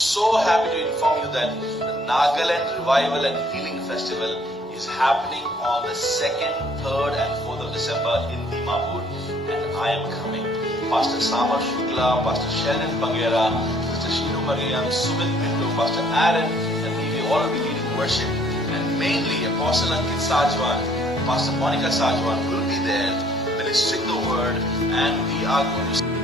So happy to inform you that the Nagaland Revival and Healing Festival is happening on the 2nd, 3rd and 4th of December in Dimapur, and I am coming. Pastor Samar Shukla, Pastor Sheldon Bangera, Sister Shinu Mariam, Sumit Pinto, Pastor Aaron, and we will all be leading worship. And mainly Apostle Ankit Sajwan, Pastor Monica Sajwan will be there ministering the word, and we are going to